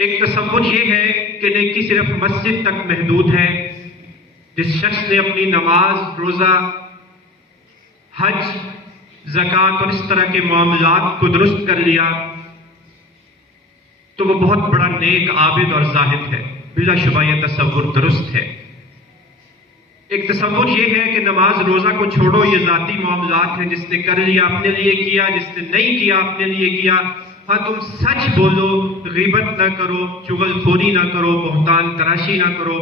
ایک تصور یہ ہے کہ نیکی صرف مسجد تک محدود ہے. جس شخص نے اپنی نماز، روزہ، حج، زکوٰۃ اور اس طرح کے معاملات کو درست کر لیا تو وہ بہت بڑا نیک، عابد اور زاہد ہے. بلا شبہ یہ تصور درست ہے. ایک تصور یہ ہے کہ نماز روزہ کو چھوڑو، یہ ذاتی معاملات ہیں، جس نے کر لیا اپنے لیے کیا، جس نے نہیں کیا اپنے لیے کیا. ہاں تم سچ بولو، غیبت نہ کرو، چغل خوری نہ کرو، بہتان تراشی نہ کرو،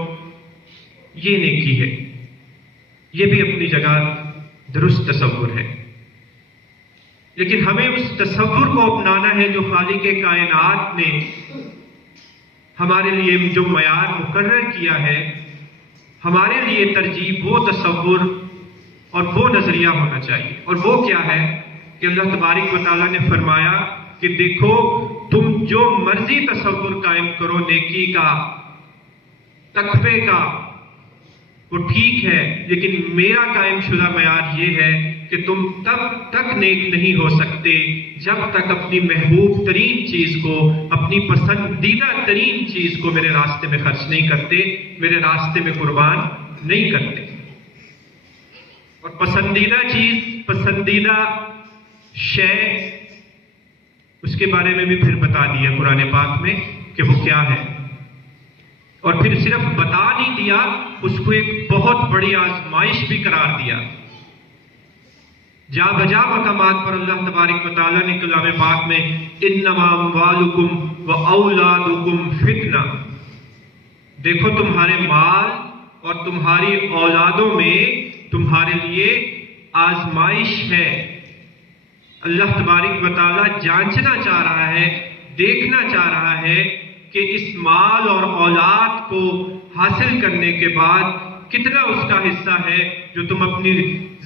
یہ نیکی ہے. یہ بھی اپنی جگہ درست تصور ہے. لیکن ہمیں اس تصور کو اپنانا ہے جو خالق کائنات نے ہمارے لیے جو معیار مقرر کیا ہے. ہمارے لیے ترجیح وہ تصور اور وہ نظریہ ہونا چاہیے. اور وہ کیا ہے کہ اللہ تبارک و تعالیٰ نے فرمایا کہ دیکھو تم جو مرضی تصور قائم کرو نیکی کا، تقوی کا، وہ ٹھیک ہے، لیکن میرا قائم شدہ معیار یہ ہے کہ تم تب تک نیک نہیں ہو سکتے جب تک اپنی محبوب ترین چیز کو، اپنی پسندیدہ ترین چیز کو میرے راستے میں خرچ نہیں کرتے، میرے راستے میں قربان نہیں کرتے. اور پسندیدہ چیز، پسندیدہ شے، اس کے بارے میں بھی پھر بتا دیا قرآن پاک میں کہ وہ کیا ہے. اور پھر صرف بتا نہیں دیا، اس کو ایک بہت بڑی آزمائش بھی قرار دیا. جا بجا مقامات پر اللہ تبارک و تعالیٰ نے کلام پاک میں انما اموالکم و اولادکم فتنہ، دیکھو تمہارے مال اور تمہاری اولادوں میں تمہارے لیے آزمائش ہے. اللہ تبارک و تعالیٰ جانچنا چاہ رہا ہے، دیکھنا چاہ رہا ہے کہ اس مال اور اولاد کو حاصل کرنے کے بعد کتنا اس کا حصہ ہے جو تم اپنی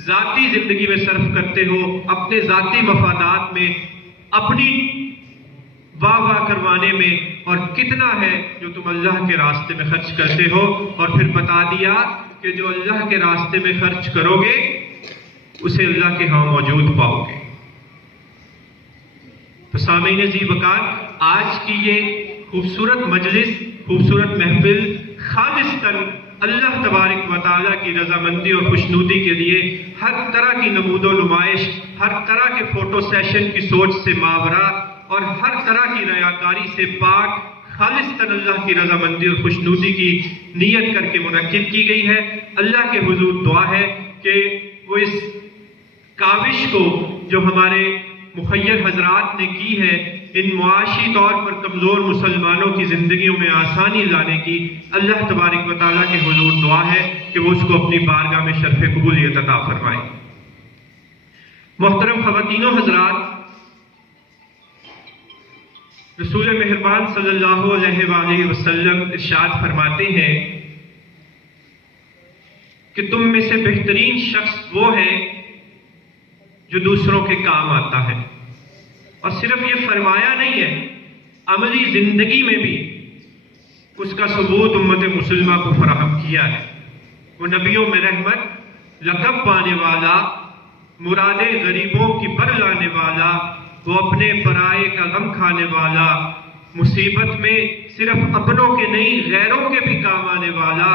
ذاتی زندگی میں صرف کرتے ہو، اپنے ذاتی مفادات میں، اپنی واہ واہ کروانے میں، اور کتنا ہے جو تم اللہ کے راستے میں خرچ کرتے ہو. اور پھر بتا دیا کہ جو اللہ کے راستے میں خرچ کرو گے اسے اللہ کے ہاں موجود پاؤ گے. تو سامعین عزیز وقار، آج کی یہ خوبصورت مجلس، خوبصورت محفل خالصتاً اللہ تبارک و تعالیٰ کی رضامندی اور خوشنودی کے لیے ہر طرح کی نمود و نمائش، ہر طرح کے فوٹو سیشن کی سوچ سے ماورا اور ہر طرح کی ریاکاری سے پاک، خالصتاً اللہ کی رضامندی اور خوشنودی کی نیت کر کے منعقد کی گئی ہے. اللہ کے حضور دعا ہے کہ وہ اس کاوش کو جو ہمارے مخیر حضرات نے کی ہے، ان معاشی طور پر کمزور مسلمانوں کی زندگیوں میں آسانی لانے کی، اللہ تبارک و تعالیٰ کے حضور دعا ہے کہ وہ اس کو اپنی بارگاہ میں شرف قبولیت عطا فرمائے. محترم خواتین و حضرات، رسول مہربان صلی اللہ علیہ وآلہ وسلم ارشاد فرماتے ہیں کہ تم میں سے بہترین شخص وہ ہے جو دوسروں کے کام آتا ہے. اور صرف یہ فرمایا نہیں ہے، عملی زندگی میں بھی اس کا ثبوت امت مسلمہ کو فراہم کیا ہے. وہ نبیوں میں رحمت، لقب پانے والا، مرادیں غریبوں کی بر لانے والا، وہ اپنے پرائے کا غم کھانے والا، مصیبت میں صرف اپنوں کے نہیں غیروں کے بھی کام آنے والا،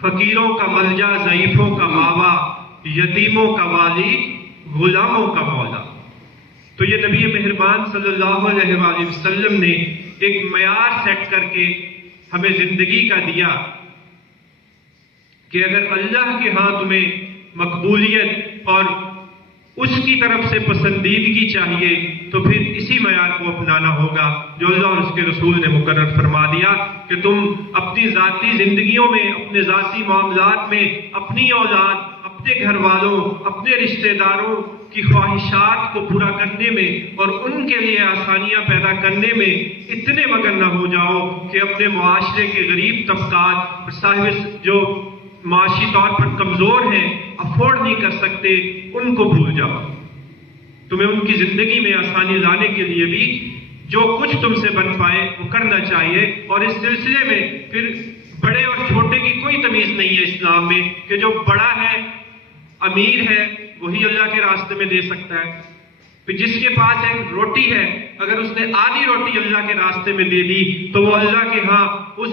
فقیروں کا ملجا، ضعیفوں کا ماوا، یتیموں کا والی، غلاموں کا مولا. تو یہ نبی مہربان صلی اللہ علیہ وآلہ وسلم نے ایک معیار سیٹ کر کے ہمیں زندگی کا دیا کہ اگر اللہ کے ہاں تمہیں مقبولیت اور اس کی طرف سے پسندیدگی چاہیے تو پھر اسی معیار کو اپنانا ہوگا جو اللہ اور اس کے رسول نے مقرر فرما دیا کہ تم اپنی ذاتی زندگیوں میں، اپنے ذاتی معاملات میں، اپنی اولاد، اپنے گھر والوں، اپنے رشتہ داروں کی خواہشات کو پورا کرنے میں اور ان کے لیے آسانیاں پیدا کرنے میں اتنے مگن نہ ہو جاؤ کہ اپنے معاشرے کے غریب طبقات، صاحب جو معاشی طور پر کمزور ہیں، افورڈ نہیں کر سکتے، ان کو بھول جاؤ. تمہیں ان کی زندگی میں آسانی لانے کے لیے بھی جو کچھ تم سے بن پائے وہ کرنا چاہیے. اور اس سلسلے میں پھر بڑے اور چھوٹے کی کوئی تمیز نہیں ہے اسلام میں کہ جو بڑا ہے، امیر ہے، وہی اللہ کے راستے میں دے سکتا ہے. پھر جس کے پاس ایک روٹی ہے، اگر اس نے آدھی روٹی اللہ کے راستے میں دے دی تو وہ اللہ کے ہاں اس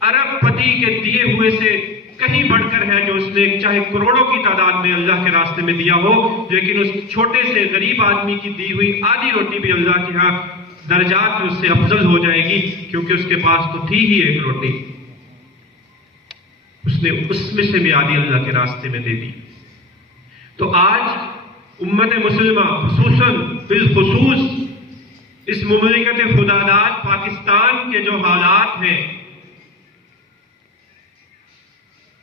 ارب پتی کے دیے ہوئے سے کہیں بڑھ کر ہے، جو اس نے چاہے کروڑوں کی تعداد میں اللہ کے راستے میں دیا ہو، لیکن اس چھوٹے سے غریب آدمی کی دی ہوئی آدھی روٹی بھی اللہ کے ہاں درجات میں اس سے افضل ہو جائے گی، کیونکہ اس کے پاس تو تھی ہی ایک روٹی، اس نے اس میں سے بھی آدھی اللہ کے راستے میں دے دی۔ تو آج امت مسلمہ خصوصاً بالخصوص اس مملکت خداداد پاکستان کے جو حالات ہیں،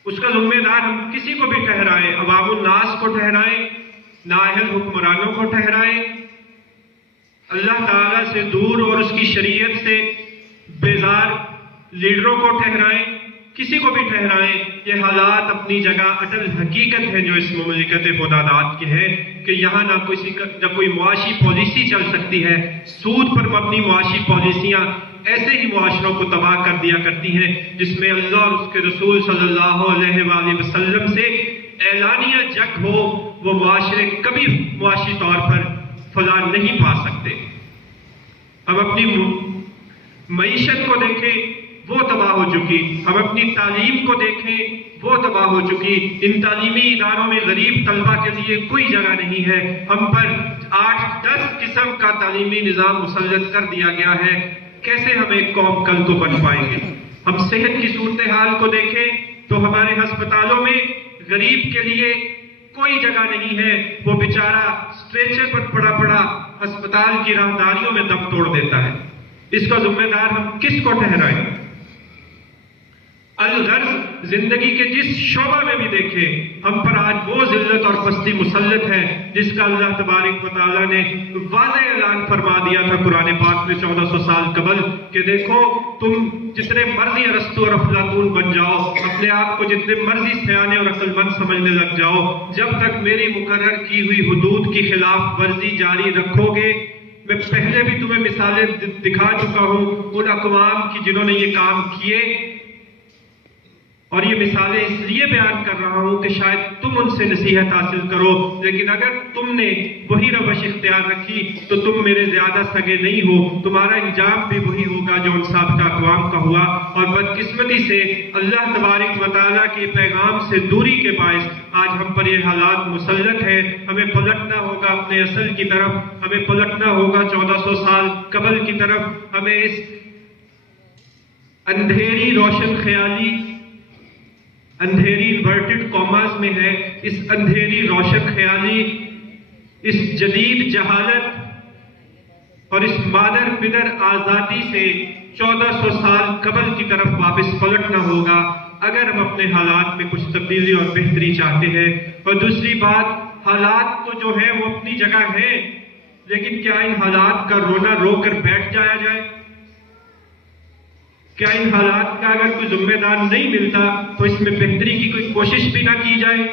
اس کا ذمہ دار ہم کسی کو بھی ٹھہرائیں، عوام الناس کو ٹھہرائیں، نااہل حکمرانوں کو ٹھہرائیں، اللہ تعالیٰ سے دور اور اس کی شریعت سے بیزار لیڈروں کو ٹھہرائیں، کسی کو بھی ٹھہرائیں، یہ حالات اپنی جگہ اٹل حقیقت ہے جو اس مملکت خداداد کے ہے کہ یہاں نہ کوئی معاشی پالیسی چل سکتی ہے۔ سود پر مبنی معاشی پالیسیاں ایسے ہی معاشروں کو تباہ کر دیا کرتی ہیں جس میں اللہ اور اس کے رسول صلی اللہ علیہ وآلہ وسلم سے اعلانیہ جنگ ہو، وہ معاشرے کبھی معاشی طور پر فلاح نہیں پا سکتے۔ ہم اپنی معیشت کو دیکھیں، وہ تباہ ہو چکی، ہم اپنی تعلیم کو دیکھیں، وہ تباہ ہو چکی، ان تعلیمی اداروں میں غریب طلبہ کے لیے کوئی جگہ نہیں ہے، ہم پر 8-10 قسم کا تعلیمی نظام مسلط کر دیا گیا ہے، کیسے ہم ایک قوم کل کو بن پائیں گے؟ ہم صحت کی صورتحال کو دیکھیں تو ہمارے ہسپتالوں میں غریب کے لیے کوئی جگہ نہیں ہے، وہ بیچارہ اسٹریچر پر پڑا پڑا ہسپتال کی راہداریوں میں دم توڑ دیتا ہے۔ اس کا ذمہ دار ہم کس کو ٹھہرائیں؟ الغرض زندگی کے جس شعبہ میں بھی دیکھیں، ہم پر آج وہ ذلت اور پستی مسلط ہے جس کا اللہ تبارک و تعالیٰ نے واضح اعلان فرما دیا تھا قرآن پاک میں 1400 سال قبل کہ دیکھو تم جتنے مرضی ارسطو اور افلاطون بن جاؤ، اپنے آپ کو جتنے مرضی سیانے اور عقل مند سمجھنے لگ جاؤ، جب تک میری مقرر کی ہوئی حدود کی خلاف ورزی جاری رکھو گے، میں پہلے بھی تمہیں مثالیں دکھا چکا ہوں ان اقوام کی جنہوں نے یہ کام کیے، اور یہ مثالیں اس لیے بیان کر رہا ہوں کہ شاید تم ان سے نصیحت حاصل کرو، لیکن اگر تم نے وہی روش اختیار رکھی تو تم میرے زیادہ سگے نہیں ہو، تمہارا انجام بھی وہی ہوگا جو ان سابقہ اقوام کا ہوا۔ اور بدقسمتی سے اللہ تبارک و تعالیٰ کے پیغام سے دوری کے باعث آج ہم پر یہ حالات مسلط ہیں۔ ہمیں پلٹنا ہوگا اپنے اصل کی طرف، ہمیں پلٹنا ہوگا 1400 سال قبل کی طرف، ہمیں اس اندھیری روشن خیالی، اندھیری انورٹڈ کاماز میں ہے، اس اندھیری روشن خیالی، اس جدید جہالت اور اس مادر پدر آزادی سے 1400 سال قبل کی طرف واپس پلٹنا ہوگا اگر ہم اپنے حالات میں کچھ تبدیلی اور بہتری چاہتے ہیں۔ اور دوسری بات، حالات تو جو ہے وہ اپنی جگہ ہیں، لیکن کیا ان حالات کا رونا رو کر بیٹھ جایا جائے؟ کیا ان حالات کا اگر کوئی ذمہ دار نہیں ملتا تو اس میں بہتری کی کوئی کوشش بھی نہ کی جائے؟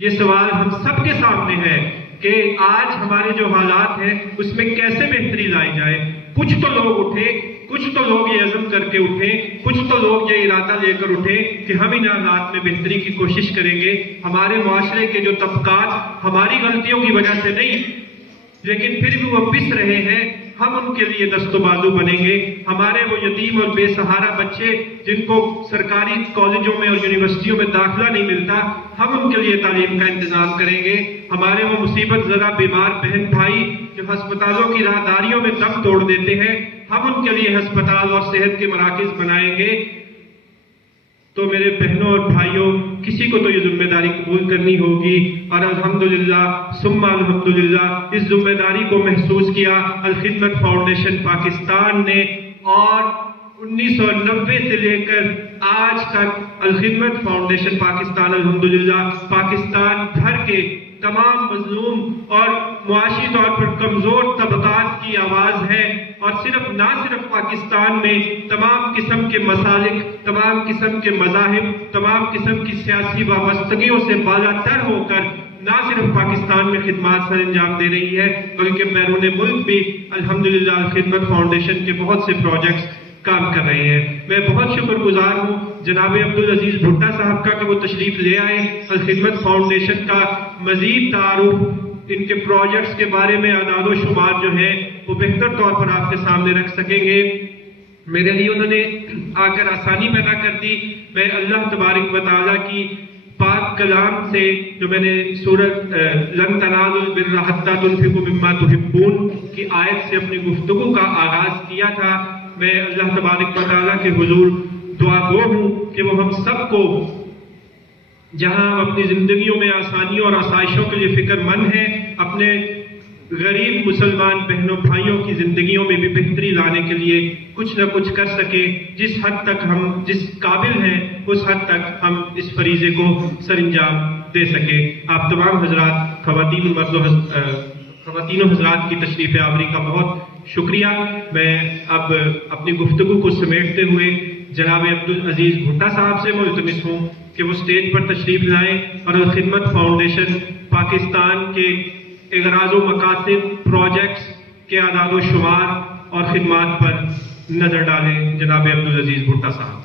یہ سوال ہم سب کے سامنے ہے کہ آج ہمارے جو حالات ہیں اس میں کیسے بہتری لائی جائے۔ کچھ تو لوگ اٹھے، کچھ تو لوگ یہ عزم کر کے اٹھے، کچھ تو لوگ یہ ارادہ لے کر اٹھے کہ ہم ان حالات میں بہتری کی کوشش کریں گے۔ ہمارے معاشرے کے جو طبقات ہماری غلطیوں کی وجہ سے نہیں لیکن پھر بھی وہ پس رہے ہیں، ہم ان کے لیے دست و بازو بنیں گے۔ ہمارے وہ یتیم اور بے سہارا بچے جن کو سرکاری کالجوں میں اور یونیورسٹیوں میں داخلہ نہیں ملتا، ہم ان کے لیے تعلیم کا انتظام کریں گے۔ ہمارے وہ مصیبت زدہ بیمار بہن بھائی جو ہسپتالوں کی راہداریوں میں دم توڑ دیتے ہیں، ہم ان کے لیے ہسپتال اور صحت کے مراکز بنائیں گے۔ تو میرے بہنوں اور بھائیوں، کسی کو تو یہ ذمہ داری قبول کرنی ہوگی، اور الحمدللہ ثم الحمدللہ اس ذمہ داری کو محسوس کیا الخدمت فاؤنڈیشن پاکستان نے، اور 1990 سے لے کر آج تک الخدمت فاؤنڈیشن پاکستان الحمدللہ پاکستان بھر کے تمام مظلوم اور معاشی طور پر کمزور طبقات کی آواز ہے، اور نہ صرف پاکستان میں تمام قسم کے مسالک، تمام قسم کے مذاہب، تمام قسم کی سیاسی وابستگیوں سے بالا تر ہو کر نہ صرف پاکستان میں خدمات سر انجام دے رہی ہے بلکہ بیرون ملک بھی الحمدللہ الخدمت فاؤنڈیشن کے بہت سے پروجیکٹس کام کر رہے ہیں۔ میں بہت شکر گزار ہوں جناب عبدالعزیز بھٹا صاحب کا کہ وہ تشریف لے آئے۔ الخدمت فاؤنڈیشن کا مزید تعارف ان کے پروجیکٹس کے بارے میں اعداد و شمار جو ہے وہ بہتر طور پر آپ کے سامنے رکھ سکیں گے. میرے لیے انہوں نے آ کر آسانی پیدا کر دی. میں اللہ تبارک و تعالیٰ کی پاک کلام سے جو میں نے سورۃ لن تنالوا البر حتی تنفقوا مما تحبون کی آیت سے اپنی گفتگو کا آغاز کیا تھا، میں اللہ تبارک و تعالیٰ کے حضور دعا گو ہوں کہ وہ ہم سب کو جہاں ہم اپنی زندگیوں میں آسانیوں اور آسائشوں کے لیے فکر مند ہیں، اپنے غریب مسلمان بہنوں بھائیوں کی زندگیوں میں بھی بہتری لانے کے لیے کچھ نہ کچھ کر سکے. جس حد تک ہم جس قابل ہیں اس حد تک ہم اس فریضے کو سر انجام دے سکے. آپ تمام حضرات خواتین و حضرات کی تشریف آوری کا بہت شکریہ. میں اب اپنی گفتگو کو سمیٹتے ہوئے جناب عبدالعزیز بھٹا صاحب سے ملتمس ہوں کہ وہ سٹیج پر تشریف لائیں اور الخدمت فاؤنڈیشن پاکستان کے اغراض و مقاصد پروجیکٹس کے اعداد و شمار اور خدمات پر نظر ڈالیں. جناب عبدالعزیز بھٹا صاحب.